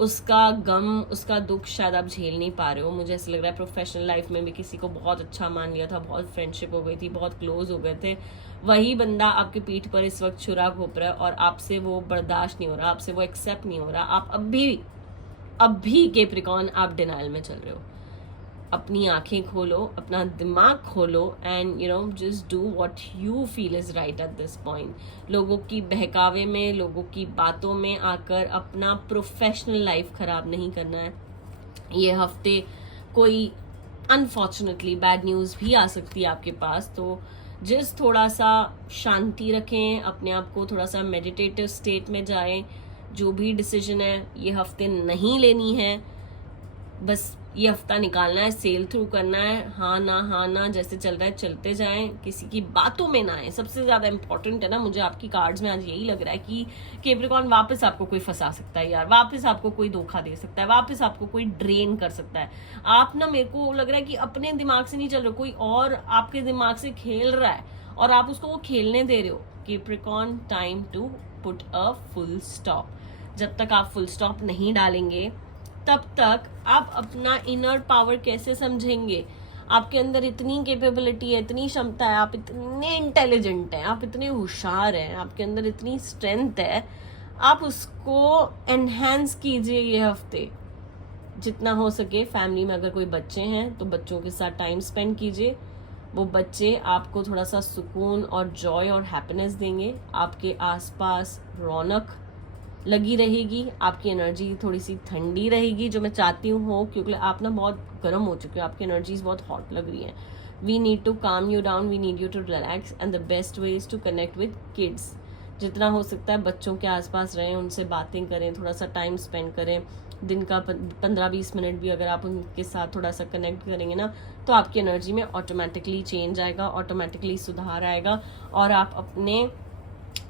उसका गम, उसका दुख शायद आप झेल नहीं पा रहे हो। मुझे ऐसा लग रहा है प्रोफेशनल लाइफ में भी किसी को बहुत अच्छा मान लिया था, बहुत फ्रेंडशिप हो गई थी, बहुत क्लोज हो गए थे, वही बंदा आपके पीठ पर इस वक्त छुरा घोंप रहा है और आपसे वो बर्दाश्त नहीं हो रहा, आपसे वो एक्सेप्ट नहीं हो रहा। आप अब भी कैप्रिकॉर्न, आप डिनाइल में चल रहे हो। अपनी आंखें खोलो, अपना दिमाग खोलो, and you know just do what you feel is right eight this point. लोगों की बहकावे में, लोगों की बातों में आकर अपना प्रोफेशनल लाइफ खराब नहीं करना है। ये हफ्ते कोई अनफॉर्चुनेटली बैड न्यूज़ भी आ सकती है आपके पास, तो जस्ट थोड़ा सा शांति रखें, अपने आप को थोड़ा सा मेडिटेटिव स्टेट में जाएं। जो भी डिसीजन है ये हफ्ते नहीं लेनी है, बस ये हफ्ता निकालना है, सेल थ्रू करना है, हाँ ना जैसे चल रहा है चलते जाएं, किसी की बातों में ना आए। सबसे ज्यादा इंपॉर्टेंट है ना, मुझे आपकी कार्ड्स में आज यही लग रहा है कि कैप्रिकॉर्न वापस आपको कोई फंसा सकता है यार, वापस आपको कोई धोखा दे सकता है, वापस आपको कोई ड्रेन कर सकता है। आप ना, मेरे को लग रहा है कि अपने दिमाग से नहीं चल रहे, कोई और आपके दिमाग से खेल रहा है और आप उसको वो खेलने दे रहे हो। Capricorn, time to put a full stop. जब तक आप फुल स्टॉप नहीं डालेंगे तब तक आप अपना इनर पावर कैसे समझेंगे। आपके अंदर इतनी कैपेबिलिटी है, इतनी क्षमता है, आप इतने इंटेलिजेंट हैं, आप इतने होशियार हैं, आपके अंदर इतनी स्ट्रेंथ है, आप उसको एनहेंस कीजिए ये हफ्ते जितना हो सके। फैमिली में अगर कोई बच्चे हैं तो बच्चों के साथ टाइम स्पेंड कीजिए, वो बच्चे आपको थोड़ा सा सुकून और जॉय और हैप्पीनेस देंगे। आपके आसपास रौनक लगी रहेगी, आपकी एनर्जी थोड़ी सी ठंडी रहेगी, जो मैं चाहती हूँ हो, क्योंकि आप ना बहुत गर्म हो चुके हो, आपकी एनर्जीज बहुत हॉट लग रही हैं। We need to calm you down, we need you to relax, and the best way is to connect with kids. जितना हो सकता है बच्चों के आसपास रहें, उनसे बातें करें, थोड़ा सा टाइम स्पेंड करें। दिन का 15-20 मिनट भी अगर आप उनके साथ थोड़ा सा कनेक्ट करेंगे ना, तो आपकी एनर्जी में ऑटोमेटिकली चेंज आएगा, ऑटोमेटिकली सुधार आएगा और आप अपने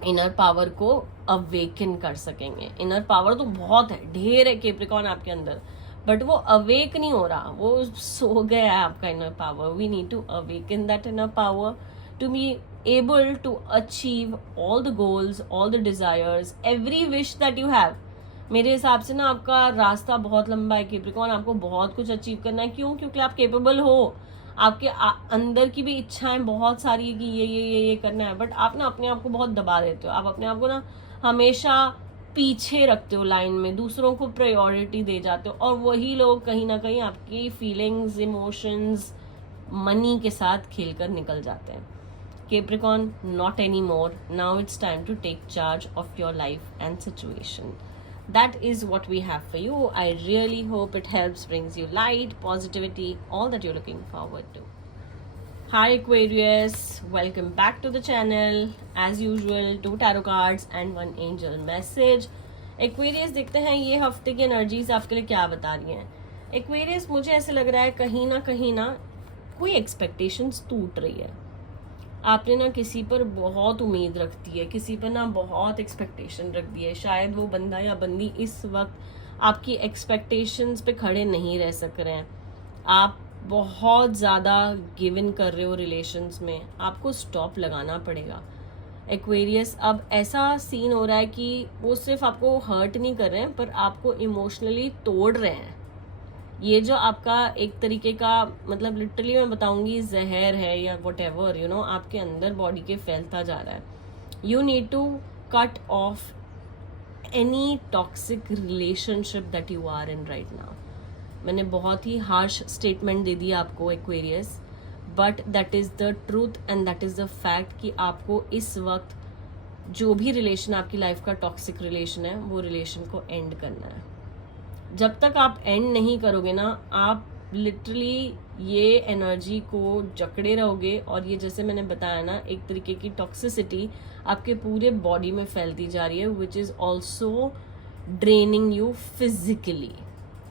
इनर पावर को अवेकन कर सकेंगे। इनर पावर तो बहुत है, ढेर है कैप्रिकॉर्न आपके अंदर, बट वो अवेक नहीं हो रहा, वो सो गया है आपका inner power. We need to awaken that inner power to be able to achieve all the goals, all the desires, every wish that you have. मेरे हिसाब से ना आपका रास्ता बहुत लंबा है कैप्रिकॉर्न, आपको बहुत कुछ अचीव करना है। क्यों? क्योंकि आप केपेबल हो, आपके अंदर की भी इच्छाएं बहुत सारी है कि ये करना है, बट आप ना अपने आप को बहुत दबा देते हो। आप अपने आप को ना हमेशा पीछे रखते हो लाइन में, दूसरों को प्रायोरिटी दे जाते हो, और वही लोग कहीं ना कहीं आपकी फीलिंग्स, इमोशंस, मनी के साथ खेलकर निकल जाते हैं। Capricorn, not anymore. Now it's time to take charge of your life and situation. That is what we have for you. I really hope it helps, brings you light, positivity, all that you're looking forward to. Hi Aquarius, welcome back to the channel. As usual, 2 tarot cards and 1 angel message. Aquarius, देखते हैं ये हफ्ते की energies आपके लिए क्या बता रही हैं. Aquarius, मुझे ऐसे लग रहा है कहीं ना कोई एक्सपेक्टेशंस टूट रही है. आपने ना किसी पर बहुत उम्मीद रखती है, किसी पर ना बहुत एक्सपेक्टेशन रख दी है. शायद वो बंदा या बंदी इस वक्त आपकी एक्सपेक्टेशंस पे खड़े नहीं रह सक रहे हैं. आप बहुत ज़्यादा गिव इन कर रहे हो रिलेशंस में. आपको स्टॉप लगाना पड़ेगा एक्वेरियस. अब ऐसा सीन हो रहा है कि वो सिर्फ आपको हर्ट नहीं कर रहे हैं पर आपको इमोशनली तोड़ रहे हैं. ये जो आपका एक तरीके का मतलब लिटरली मैं बताऊंगी जहर है या वट एवर यू नो आपके अंदर बॉडी के फैलता जा रहा है. You need to cut off any toxic relationship that you are in right now. मैंने बहुत ही हार्श स्टेटमेंट दे दी आपको Aquarius, but that is the truth and that is the fact कि आपको इस वक्त जो भी रिलेशन आपकी लाइफ का टॉक्सिक रिलेशन है वो रिलेशन को एंड करना है. जब तक आप एंड नहीं करोगे ना, आप लिटरली ये एनर्जी को जकड़े रहोगे और ये जैसे मैंने बताया ना एक तरीके की टॉक्सिसिटी आपके पूरे बॉडी में फैलती जा रही है, which is also draining you physically.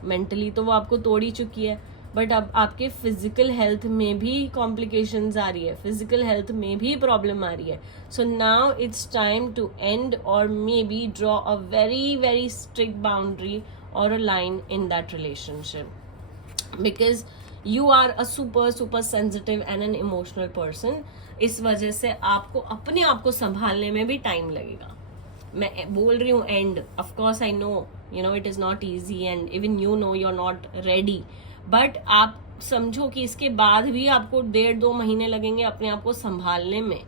Mentally तो वो आपको तोड़ ही चुकी है, बट अब आपके फिजिकल हेल्थ में भी कॉम्प्लिकेशंस आ रही है, फिजिकल हेल्थ में भी प्रॉब्लम आ रही है. So now it's time to end और may be draw a very very strict boundary or a line in that relationship because you are a super sensitive and an emotional person. इस वजह से आपको अपने आप को संभालने में भी टाइम लगेगा. मैं बोल रही हूँ and of course I know you know it is not easy and even you know you are not ready, but आप समझो कि इसके बाद भी आपको 1.5-2 महीने लगेंगे अपने आप को संभालने में.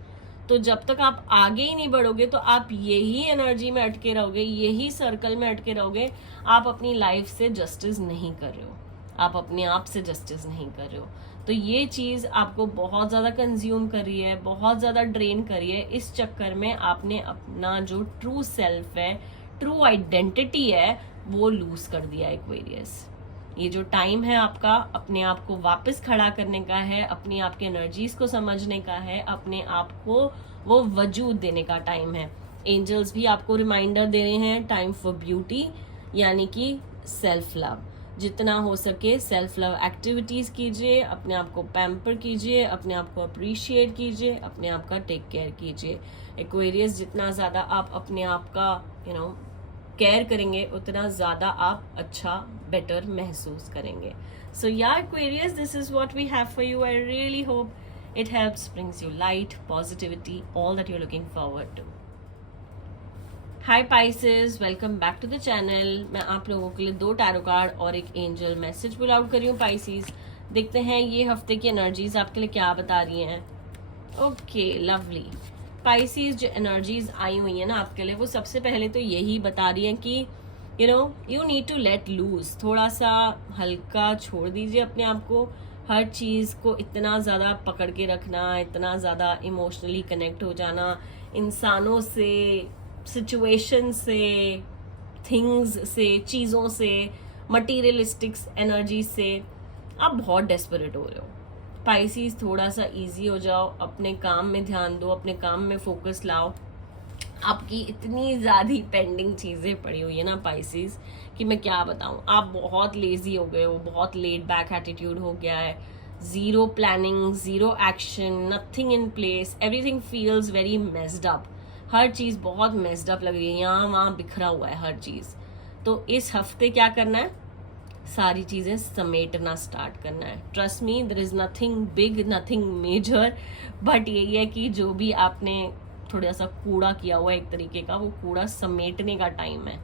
तो जब तक आप आगे ही नहीं बढ़ोगे तो आप यही एनर्जी में अटके रहोगे, यही सर्कल में अटके रहोगे. आप अपनी लाइफ से जस्टिस नहीं कर रहे हो, आप अपने आप से जस्टिस नहीं कर रहे हो. तो ये चीज़ आपको बहुत ज़्यादा कंज्यूम कर रही है, बहुत ज़्यादा ड्रेन कर रही है. इस चक्कर में आपने अपना जो ट्रू सेल्फ है, ट्रू आइडेंटिटी है, वो लूज कर दिया एक्वेरियस. ये जो टाइम है आपका अपने आप को वापस खड़ा करने का है, अपनी आपकी एनर्जीज को समझने का है, अपने आप को वो वजूद देने का टाइम है. एंजल्स भी आपको रिमाइंडर दे रहे हैं टाइम फॉर ब्यूटी, यानी कि सेल्फ लव. जितना हो सके सेल्फ लव एक्टिविटीज़ कीजिए, अपने आप को पैम्पर कीजिए, अपने आप को अप्रिशिएट कीजिए, अपने आप का टेक केयर कीजिए. एक्वेरियस, जितना ज़्यादा आप अपने आप का यू नो केयर करेंगे उतना ज़्यादा आप अच्छा बेटर महसूस करेंगे. So yeah Aquarius, this is what we have for you. I really hope it helps, brings you light, positivity, all that you are looking forward to. Hi Pisces, welcome back to the channel. मैं आप लोगों के लिए 2 tarot card और एक angel message pull out कर रही हूँ पाइसेस. देखते हैं ये हफ्ते की एनर्जीज आपके लिए क्या बता रही हैं. Okay, lovely. पाइसेस, जो एनर्जीज आई हुई है ना आपके लिए, वो सबसे पहले तो यही बता रही हैं कि you know you need to let loose. थोड़ा सा हल्का छोड़ दीजिए अपने आप को. हर चीज़ को इतना ज़्यादा पकड़ के रखना, इतना ज़्यादा इमोशनली कनेक्ट हो जाना इंसानों से, सिचुएशन से, थिंग्स से, चीज़ों से, मटीरियलिस्टिक्स एनर्जी से आप बहुत डेस्परेट हो रहे हो. पाइसेस, थोड़ा सा इजी हो जाओ, अपने काम में ध्यान दो, अपने काम में फोकस लाओ. आपकी इतनी ज़्यादा पेंडिंग चीज़ें पड़ी हुई है ना पाइसेस कि मैं क्या बताऊँ. आप बहुत लेजी हो गए हो, बहुत लेट बैक एटीट्यूड हो गया है. Zero planning, zero action, nothing in place, everything feels very messed up. हर चीज़ बहुत मेस्ड अप लग रही है, यहाँ वहाँ बिखरा हुआ है हर चीज़. तो इस हफ्ते क्या करना है, सारी चीज़ें समेटना स्टार्ट करना है. Trust me, there is nothing big, nothing major, but यही है कि जो भी आपने थोड़ा सा कूड़ा किया हुआ है एक तरीके का, वो कूड़ा समेटने का टाइम है.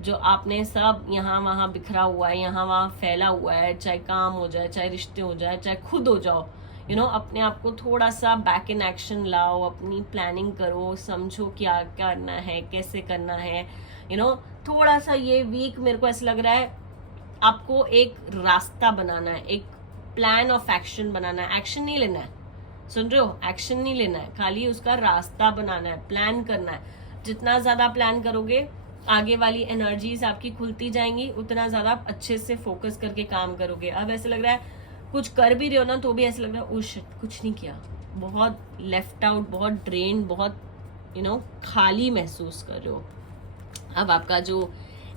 जो आपने सब यहाँ वहाँ बिखरा हुआ है, यहाँ वहाँ फैला हुआ है, चाहे काम हो जाए, चाहे रिश्ते हो जाए, चाहे खुद हो जाओ, यू नो अपने आप को थोड़ा सा बैक इन एक्शन लाओ, अपनी प्लानिंग करो, समझो क्या करना है, कैसे करना है. यू नो थोड़ा सा ये वीक मेरे को ऐसा लग रहा है आपको एक रास्ता बनाना है, एक प्लान ऑफ एक्शन बनाना है. एक्शन नहीं लेना है, सुन रहे हो, एक्शन नहीं लेना है, खाली उसका रास्ता बनाना है, प्लान करना है. जितना ज़्यादा प्लान करोगे आगे वाली एनर्जीज आपकी खुलती जाएंगी, उतना ज़्यादा आप अच्छे से फोकस करके काम करोगे. अब ऐसे लग रहा है कुछ कर भी रहे हो ना तो भी ऐसे लग रहा है ओ शिट कुछ नहीं किया, बहुत लेफ्ट आउट, बहुत ड्रेन, बहुत खाली महसूस कर रहे हो. अब आपका जो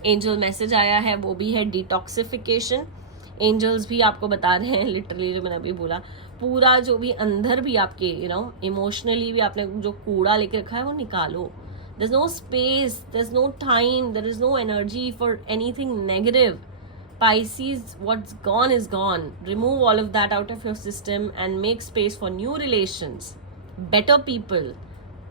एंजल मैसेज आया है वो भी है डिटॉक्सिफिकेशन. एंजल्स भी आपको बता रहे हैं, लिटरली मैंने अभी बोला, पूरा जो भी अंदर भी आपके इमोशनली भी आपने जो कूड़ा लेके रखा है वो निकालो. There's no space, there's no time, there is no energy for anything negative. Pisces, what's gone is gone. Remove all of that out of your system and make space for new relations, better people,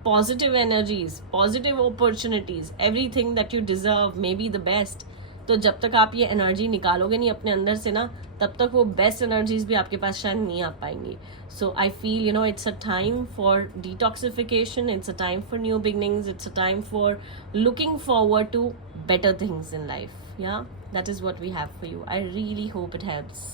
positive energies, positive opportunities, everything that you deserve, maybe the best. तो जब तक आप ये energy निकालोगे नहीं अपने अंदर से ना, तब तक वो बेस्ट एनर्जीज भी आपके पास शायद नहीं आ पाएंगी. So I feel it's a time for detoxification, it's a time for new beginnings, it's a time for looking forward to better things in life. Yeah, that is what we have for you. I really hope it helps.